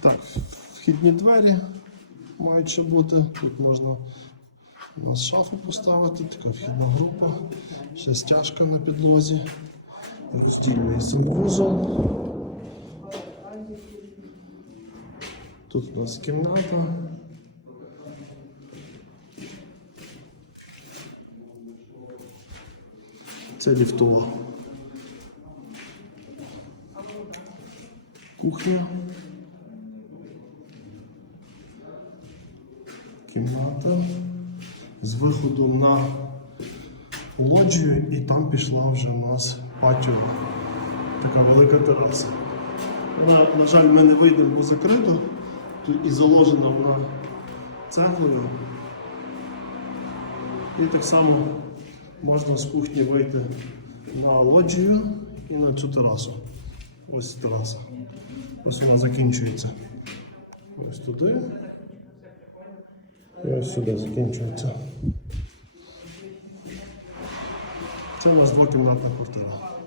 Так, вхідні двері мають ще бути. Тут можна у нас шафу поставити, така вхідна група, ще стяжка на підлозі, роздільний санвузол. Тут у нас кімната. Це ліфтова. Кухня. Кімната з виходом на лоджію і там пішла вже у нас патіо. Така велика тераса. Вона, на жаль, ми не вийдемо, бо закрито. І заложена вона цеглою. І так само можна з кухні вийти на лоджію і на цю терасу. Ось траса. Ось вона закінчується. Ось туди. І ось сюди закінчується. Це у нас двокімнатна квартира.